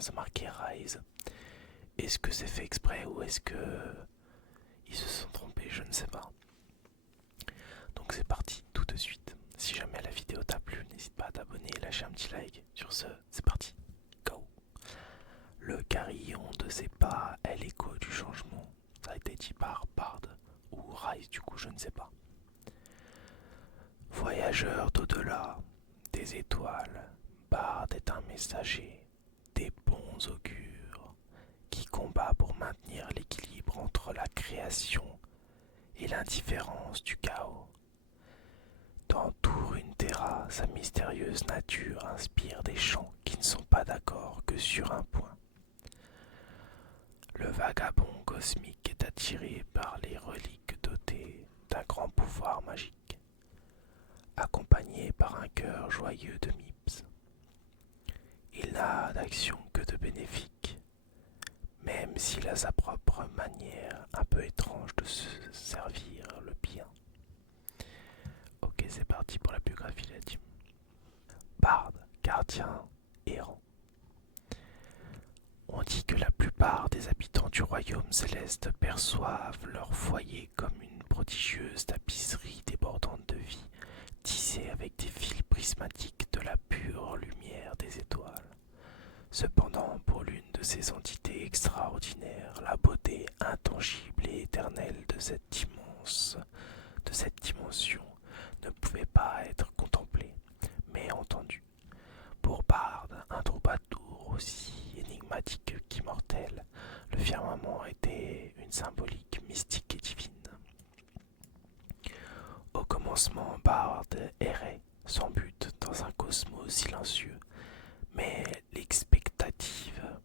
c'est marqué Rise. Est-ce que c'est fait exprès ou est-ce que ils se sont trompés? Je ne sais pas. Donc c'est parti tout de suite. Si jamais la vidéo t'a plu, n'hésite pas à t'abonner et lâcher un petit like. Sur ce, c'est parti. Go. Le carillon de ses pas est l'écho du changement. Ça a été dit par Bard ou Rise, du coup je ne sais pas. Voyageur d'au-delà, des étoiles, Bard est un messager, des bons augures, qui combat pour maintenir l'équilibre entre la création et l'indifférence du chaos. Dans tout Runeterra, sa mystérieuse nature inspire des chants qui ne sont pas d'accord que sur un point. Le vagabond cosmique est attiré par les reliques dotées d'un grand pouvoir magique, accompagné par un cœur joyeux de Mips. Il n'a d'action que de bénéfique, même s'il a sa propre manière un peu étrange de se servir le bien. Ok, c'est parti pour la biographie de la team. Bard, gardien, errant. On dit que la plupart des habitants du royaume céleste perçoivent leur foyer comme une prodigieuse tapisserie débordante de vie, tissée avec des fils prismatiques de la pure lumière des étoiles. Cependant, pour l'une de ces entités extraordinaires, la beauté intangible et éternelle de cette dimension ne pouvait pas être contemplée, mais entendue. Pour Bard, un troubadour aussi énigmatique qu'immortel, le firmament était une symbolique mystique et divine. Au commencement, Bard errait, sans but, dans un cosmos silencieux, mais l'expectative,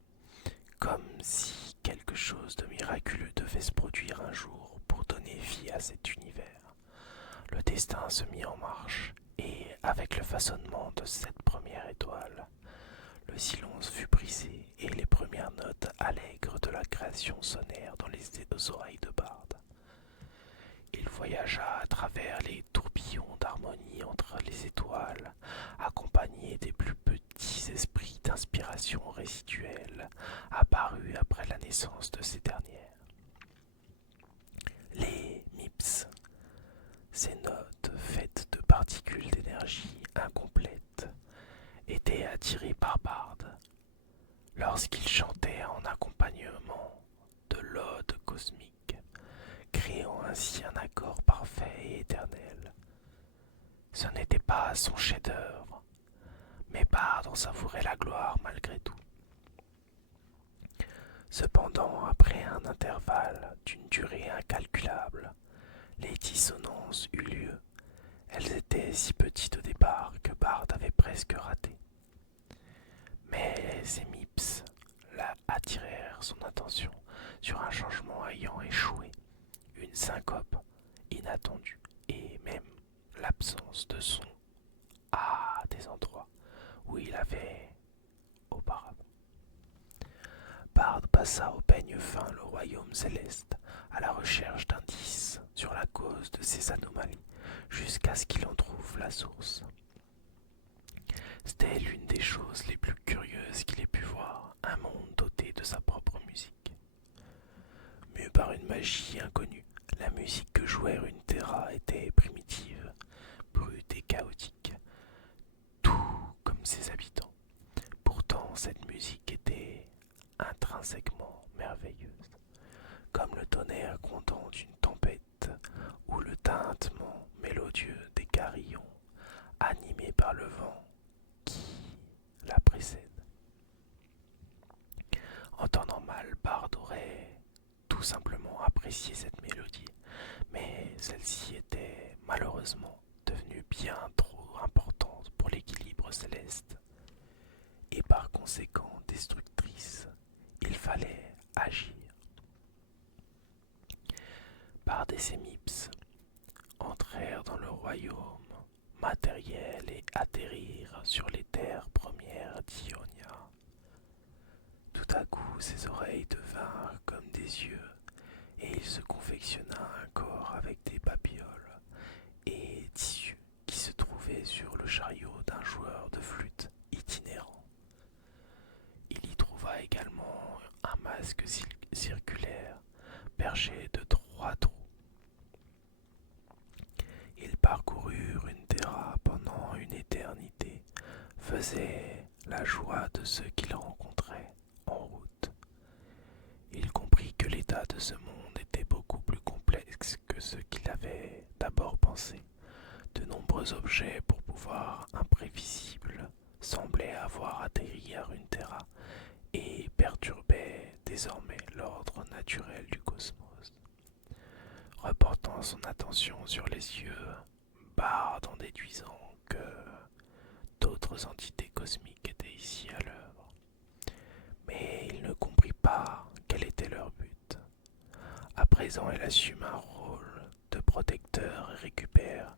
comme si quelque chose de miraculeux devait se produire un jour pour donner vie à cet univers. Le destin se mit en marche, et avec le façonnement de cette première étoile, le silence fut brisé et les premières notes allègres de la création sonnèrent dans les oreilles de Bard. Il voyagea à travers les tourbillons d'harmonie entre les étoiles, accompagné des plus petits esprits d'inspiration résiduelle apparus après la naissance de ces dernières. Les MIPS, ces notes faites de particules d'énergie incomplètes, étaient attirées par Bard lorsqu'il chantait en accompagnement de l'ode cosmique, créant ainsi un accord parfait et éternel. Ce n'était pas son chef-d'œuvre, mais Bard en savourait la gloire malgré tout. Cependant, après un intervalle d'une durée incalculable, les dissonances eurent lieu. Elles étaient si petites au départ que Bard avait presque raté. Mais ces MIPS attirèrent son attention sur un changement ayant échoué, une syncope inattendue et même l'absence de son à des endroits où il avait auparavant. Bard passa au peigne fin le royaume céleste à la recherche d'indices sur la cause de ces anomalies jusqu'à ce qu'il en trouve la source. C'était l'une des choses les plus curieuses qu'il ait pu voir, un monde doté de sa propre musique. Mue par une magie inconnue, la musique que jouait Runeterra était primitive, brute et chaotique, tout comme ses habitants. Pourtant, cette musique était intrinsèquement merveilleuse, comme le tonnerre grondant d'une tempête ou le tintement mélodieux des carillons animés par le vent qui la précède. En temps normal, Bard aurait tout simplement apprécié cette mélodie, mais celle-ci était malheureusement devenue bien trop importante pour l'équilibre céleste et par conséquent destructrice. Il fallait agir. Bard et ses Mips entrèrent dans le royaume matériel et atterrirent sur les terres premières d'Ionia. Tout à coup, ses oreilles devinrent comme des yeux, et il se confectionna un corps avec des babioles et tissus qui se trouvaient sur le chariot d'un joueur de flûte itinérant. Il y trouva presque circulaire, perché de 3 trous. Ils parcoururent une terra pendant une éternité, faisaient la joie de ceux qu'ils rencontraient en route. Il comprit que l'état de ce monde était beaucoup plus complexe que ce qu'il avait d'abord pensé. De nombreux objets pour pouvoir imprévisibles semblaient avoir atterri à Runeterra et perturbaient désormais l'ordre naturel du cosmos. Reportant son attention sur les cieux, Bard en déduisant que d'autres entités cosmiques étaient ici à l'œuvre. Mais il ne comprit pas quel était leur but. À présent, elle assume un rôle de protecteur et récupère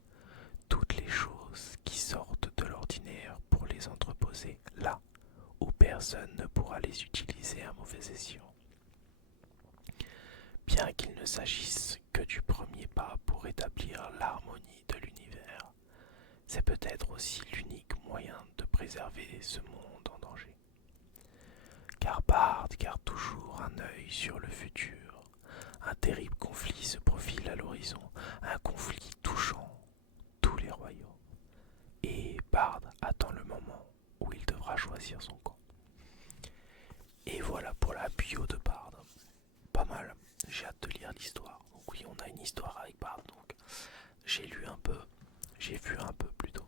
toutes les choses qui sortent de l'ordinaire pour les entreposer là où personne ne pourra les utiliser à mauvais escient. Bien qu'il ne s'agisse que du premier pas pour établir l'harmonie de l'univers, c'est peut-être aussi l'unique moyen de préserver ce monde en danger. Car Bard garde toujours un œil sur le futur. Un terrible conflit se profile à l'horizon, un conflit touchant tous les royaumes. Et Bard attend le moment où il devra choisir son camp. Et voilà pour la bio de Bard. Pas mal, j'ai hâte de lire l'histoire. Donc oui, on a une histoire avec Bard, donc j'ai vu un peu plutôt.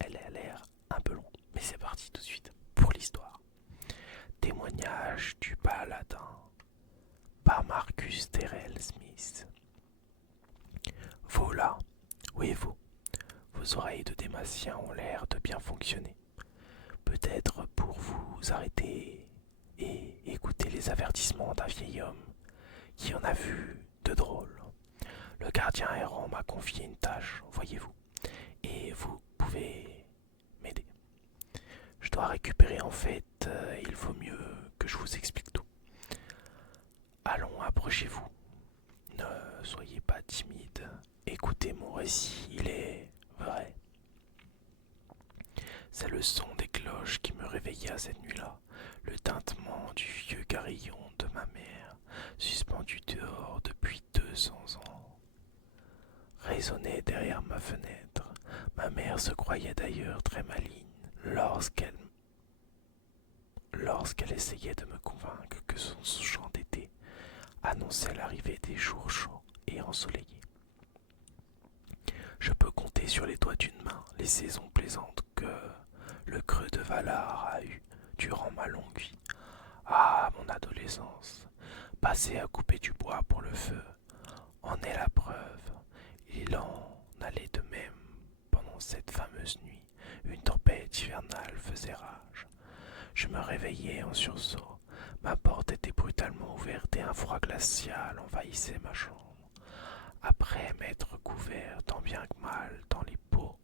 Elle a l'air un peu longue, mais c'est parti tout de suite pour l'histoire. Témoignage du paladin par Marcus Terrell Smith. Vous là, oui vous, vos oreilles de dématien ont l'air de bien fonctionner. Peut-être pour vous arrêter et écouter les avertissements d'un vieil homme qui en a vu de drôles. Le gardien errant m'a confié une tâche, voyez-vous, et vous pouvez m'aider. Je dois récupérer en fait, il vaut mieux que je vous explique tout. Allons, approchez-vous. Ne soyez pas timide. Écoutez mon récit, il est vrai. C'est le son des cloches qui me réveilla cette nuit-là, le tintement du vieux carillon de ma mère, suspendu dehors depuis 200 ans, résonnait derrière ma fenêtre. Ma mère se croyait d'ailleurs très maligne lorsqu'elle essayait de me convaincre que son chant d'été annonçait l'arrivée des jours chauds et ensoleillés. Je peux compter sur les doigts d'une main les saisons plaisantes que le creux de Valar a eues durant ma longue vie. Ah, mon adolescence, passée à couper du bois pour le feu, en est la preuve. Il en allait de même pendant cette fameuse nuit. Une tempête hivernale faisait rage. Je me réveillais en sursaut. Ma porte était brutalement ouverte et un froid glacial envahissait ma chambre. Après m'être couvert tant bien que mal dans les peaux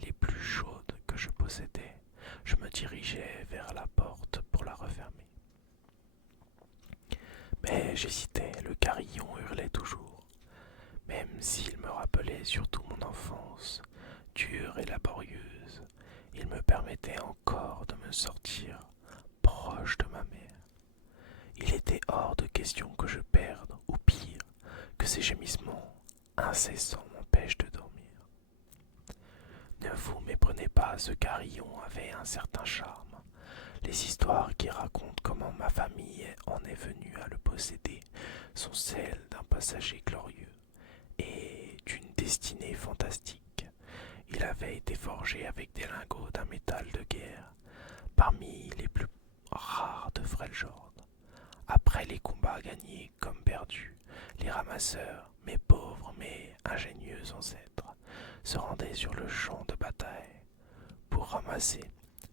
les plus chaudes que je possédais, je me dirigeais vers la porte pour la refermer. Mais j'hésitais, le carillon hurlait toujours, même s'il me rappelait surtout mon enfance, dure et laborieuse. Il me permettait encore de me sortir proche de ma mère. Il était hors de question que je perde, ou pire, que ces gémissements incessants m'empêchent de dormir. Ne vous méprenez pas, ce carillon avait un certain charme. Les histoires qui racontent comment ma famille en est venue à le posséder sont celles d'un passager glorieux et d'une destinée fantastique. Il avait été forgé avec des lingots d'un métal de guerre, parmi les plus rares de Freljord. Après les combats gagnés comme perdus, les ramasseurs, mes pauvres mais ingénieux ancêtres, se rendaient sur le champ de bataille pour ramasser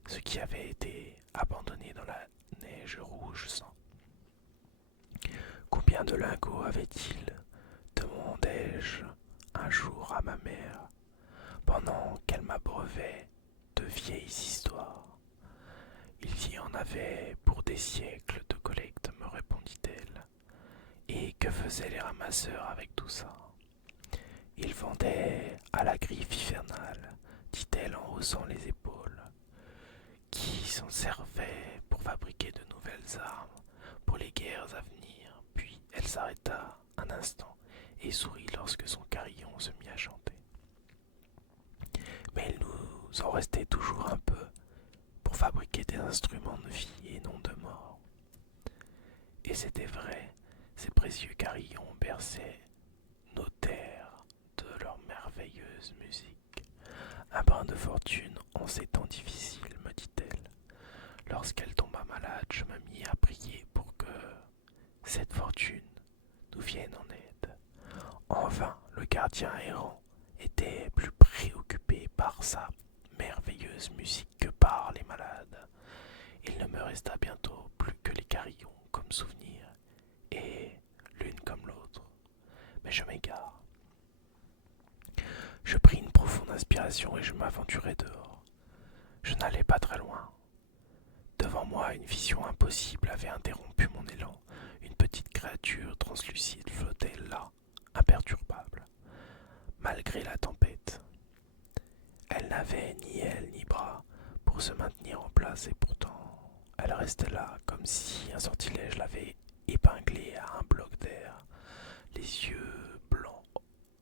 ce qui avait été abandonné dans la neige rouge sang. Combien de lingots avait-il? Demandai-je un jour à ma mère, pendant qu'elle m'abreuvait de vieilles histoires. Il y en avait pour des siècles de collecte, me répondit-elle. Et que faisaient les ramasseurs avec tout ça? Ils vendaient à la griffe hivernale, dit-elle en haussant les épaules, qui s'en servait pour fabriquer de nouvelles armes pour les guerres à s'arrêta un instant et sourit lorsque son carillon se mit à chanter. Mais il nous en restait toujours un peu pour fabriquer des instruments de vie et non de mort. Et c'était vrai, ces précieux carillons berçaient nos terres de leur merveilleuse musique. Un brin de fortune en ces temps difficiles, me dit-elle. Lorsqu'elle tomba malade, je me mis à prier pour que cette fortune nous vienne en aide. En vain, le gardien errant était plus préoccupé par sa merveilleuse musique que par les malades. Il ne me resta bientôt plus que les carillons comme souvenir, et l'une comme l'autre. Mais je m'égare. Je pris une profonde inspiration et je m'aventurai dehors. Je n'allais pas très loin. Devant moi, une vision impossible avait interrompu mon élan. Une petite créature translucide flottait là, imperturbable, malgré la tempête. Elle n'avait ni aile ni bras pour se maintenir en place et pourtant, elle restait là comme si un sortilège l'avait épinglée à un bloc d'air. Les yeux blancs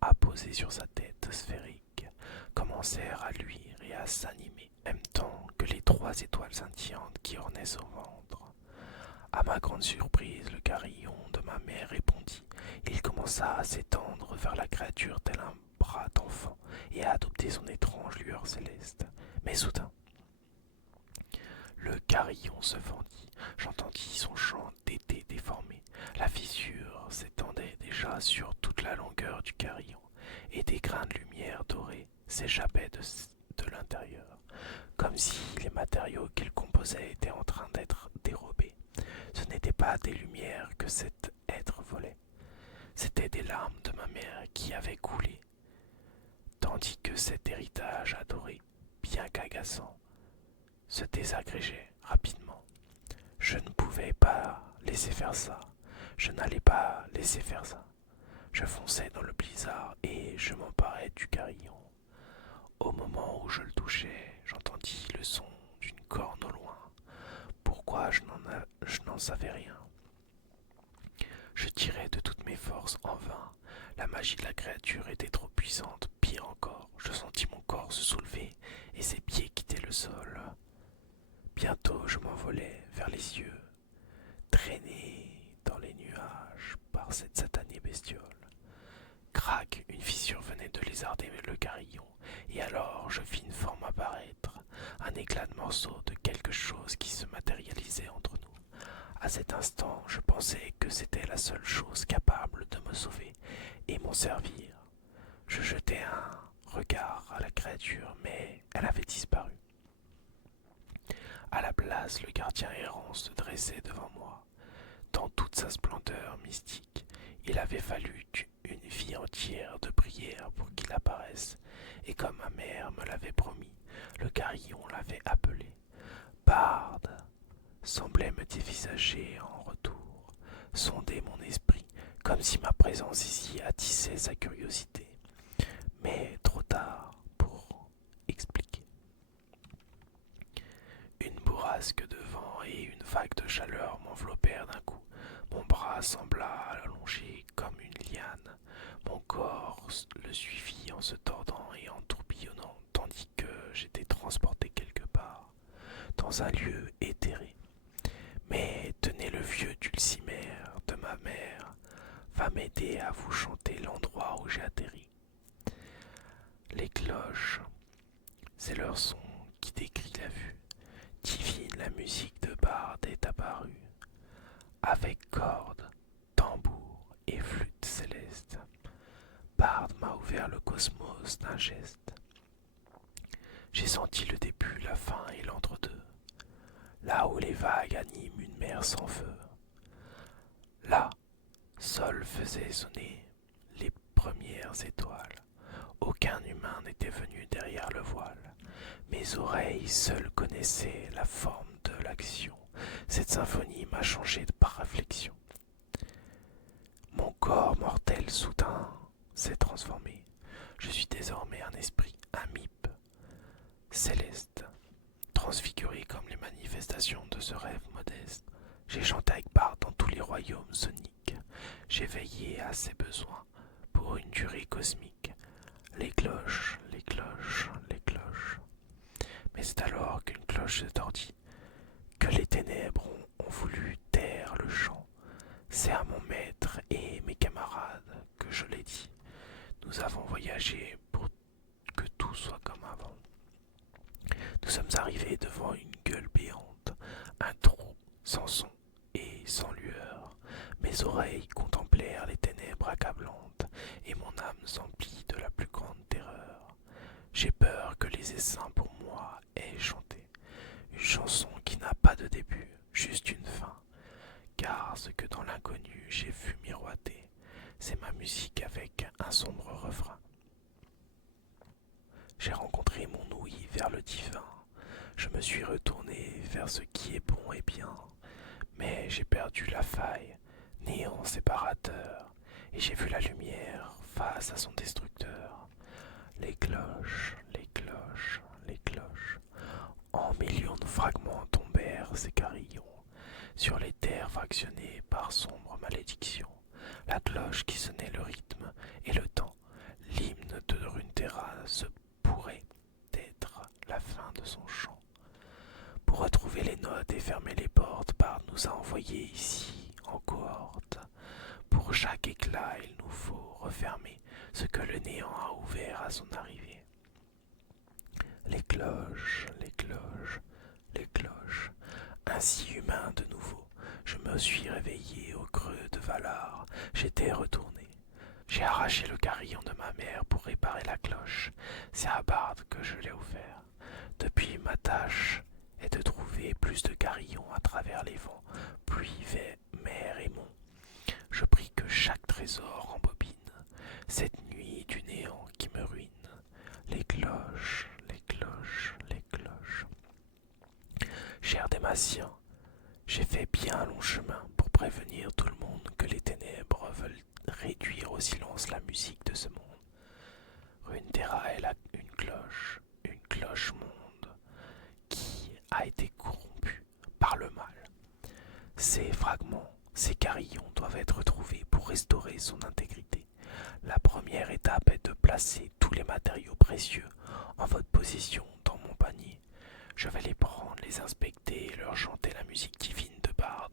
apposés sur sa tête sphérique commencèrent à luire et à s'animer, en même temps que les 3 étoiles scintillantes qui ornaient son ventre. À ma grande surprise, le carillon de ma mère répondit. Il commença à s'étendre vers la créature tel un bras d'enfant et à adopter son étrange lueur céleste. Mais soudain, le carillon se fendit. J'entendis son chant d'été déformé. La fissure s'étendait déjà sur toute la longueur du carillon et des grains de lumière dorée s'échappaient de l'intérieur, comme si les matériaux qu'il composait étaient en train d'être dérobés. Ce n'était pas des lumières que cet être volait, c'étaient des larmes de ma mère qui avaient coulé, tandis que cet héritage adoré, bien qu'agaçant, se désagrégeait rapidement. Je ne pouvais pas laisser faire ça, je n'allais pas laisser faire ça. Je fonçais dans le blizzard et je m'emparais du carillon. Au moment où je le touchais, j'entendis le son d'une corne au loin. Pourquoi je n'en savais rien. Je tirais de toutes mes forces en vain. La magie de la créature était trop puissante. Pire encore, je sentis mon corps se soulever et ses pieds quitter le sol. Bientôt je m'envolais vers les cieux, traîné dans les nuages par cette satanée bestiole. Crac, une fissure venait de lézarder le carillon, et alors je vis une forme apparaître, un éclat de morceaux de quelque chose qui se matérialisait entre nous. À cet instant, je pensais que c'était la seule chose capable de me sauver et m'en servir. Je jetai un regard à la créature, mais elle avait disparu. À la place, le gardien errant se dressait devant moi. Dans toute sa splendeur mystique, il avait fallu une vie entière de prière pour qu'il apparaisse, et comme ma mère me l'avait promis, le carillon l'avait appelé. Barde semblait me dévisager en retour, sonder mon esprit, comme si ma présence ici attissait sa curiosité. Mais trop tard pour expliquer. Une bourrasque de vent et une vague de chaleur m'enveloppèrent d'un coup. Mon bras sembla allongé comme une liane. Mon corps le suivit en se tordant et en tourbillonnant, tandis que j'étais transporté quelque part, dans un lieu éthéré. Mais tenez, le vieux dulcimer de ma mère va m'aider à vous chanter l'endroit où j'ai atterri. Les cloches, c'est leur son qui décrit la vue. Divine, la musique de Barde est apparue, avec cordes, tambours et flûte céleste. Barde m'a ouvert le cosmos d'un geste. J'ai senti le début, la fin et l'entre-deux, là où les vagues animent une mer sans feu. Là, Sol faisait sonner les premières étoiles. Aucun humain n'était venu derrière le voile. Mes oreilles seules connaissaient la forme de l'action. Cette symphonie m'a changé par réflexion. Mon corps mortel soudain s'est transformé. Je suis désormais un esprit, un mype, céleste, transfiguré comme les manifestations de ce rêve modeste. J'ai chanté avec Barde dans tous les royaumes soniques. J'ai veillé à ses besoins pour une durée cosmique. Les cloches, les cloches, les cloches. Mais c'est alors qu'une cloche se tordit, que les ténèbres ont voulu taire le chant. C'est à mon maître et mes camarades que je l'ai dit. Nous avons voyagé pour que tout soit comme avant. Nous sommes arrivés devant une gueule béante, un trou sans son et sans lueur. Mes oreilles contemplèrent les ténèbres accablantes, et mon âme s'emplit de la plus grande terreur. J'ai peur que les essaims pour moi aient chanté une chanson qui n'a pas de début, juste une fin, car ce que dans l'inconnu j'ai vu miroiter, c'est ma musique avec un sombre refrain. J'ai rencontré mon ouïe vers le divin, je me suis retourné vers ce qui est bon et bien, mais j'ai perdu la faille, néant séparateur, et j'ai vu la lumière face à son destructeur. Les cloches, les cloches, les cloches, en millions de fragments tombèrent ces carillons, sur les terres fractionnées par sombre malédiction. La cloche qui sonnait le rythme et le temps, l'hymne de Runeterra se pourrait être la fin de son chant. Pour retrouver les notes et fermer les portes, Bard nous a envoyés ici en cohorte. Pour chaque éclat, il nous faut refermer ce que le néant a ouvert à son arrivée. Les cloches, les cloches, les cloches, ainsi humain de nouveau, je me suis réveillé au creux de Valar, j'étais retourné. J'ai arraché le carillon de ma mère pour réparer la cloche, c'est à Bard que je l'ai offert. Depuis, ma tâche est de trouver plus de carillons à travers les vents, pluie, mer et monts. Je prie que chaque trésor embobine cette nuit du néant qui me ruine. Les cloches, les cloches, les cloches. Cher Dématien, j'ai fait bien un long chemin pour prévenir tout le monde que les ténèbres veulent réduire au silence la musique de ce monde. Runeterra est une cloche monde, qui a été corrompue par le mal. Ces fragments, ces carillons doivent être retrouvés pour restaurer son intégrité. La première étape est de placer tous les matériaux précieux en votre possession dans mon panier. Je vais les prendre, les inspecter et leur chanter la musique divine de Bard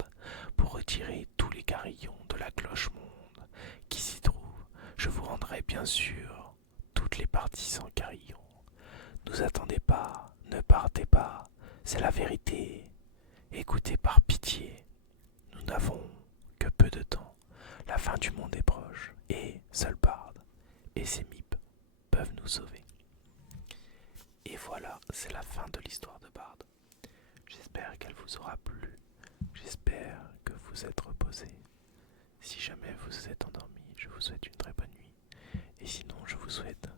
pour retirer tous les carillons de la cloche monde qui s'y trouvent. Je vous rendrai bien sûr toutes les parties sans carillon. Nous attendez pas, ne partez pas, c'est la vérité. Écoutez par pitié, nous n'avons que peu de temps. La fin du monde est proche et seul Bard et ses MIP peuvent nous sauver. Et voilà, c'est la fin de l'histoire de Bard. J'espère qu'elle vous aura plu. J'espère que vous êtes reposés. Si jamais vous êtes endormi, je vous souhaite une très bonne nuit. Et sinon, je vous souhaite